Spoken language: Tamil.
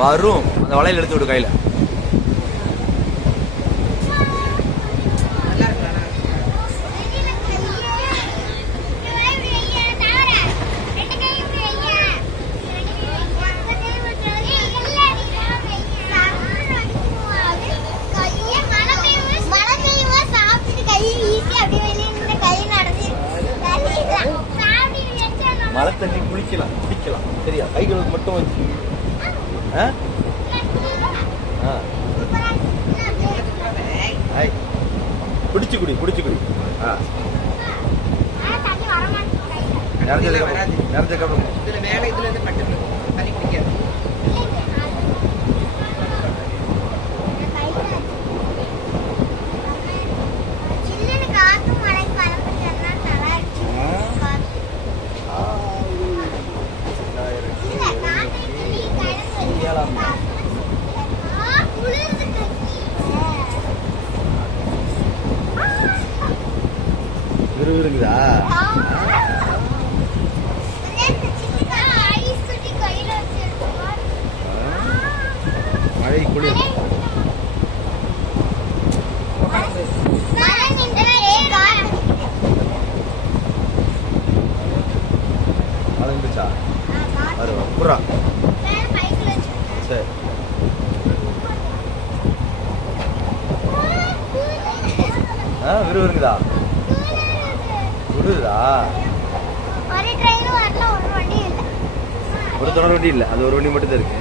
வரும். அந்த வளையல் எடுத்து விடு கையில். மழை தண்ணி குளிக்கலாம், குடிக்கலாம். சரியா? கைகளுக்கு மட்டும் வச்சு பிடிச்சு குடி, பிடிச்சு குடி. நிறைஞ்சதுக்கப்புறம் இதுல மேல இதுல இருந்து பட்டு தண்ணி குடிக்காது. இருக்குதா? மழை குளிர் மழந்துச்சா? வரும் புறா. சரி இருக்குதா? விடுதா? ஒரு தொடர் வண்டி இல்லை, அது ஒரு வண்டி மட்டும் தான் இருக்கு.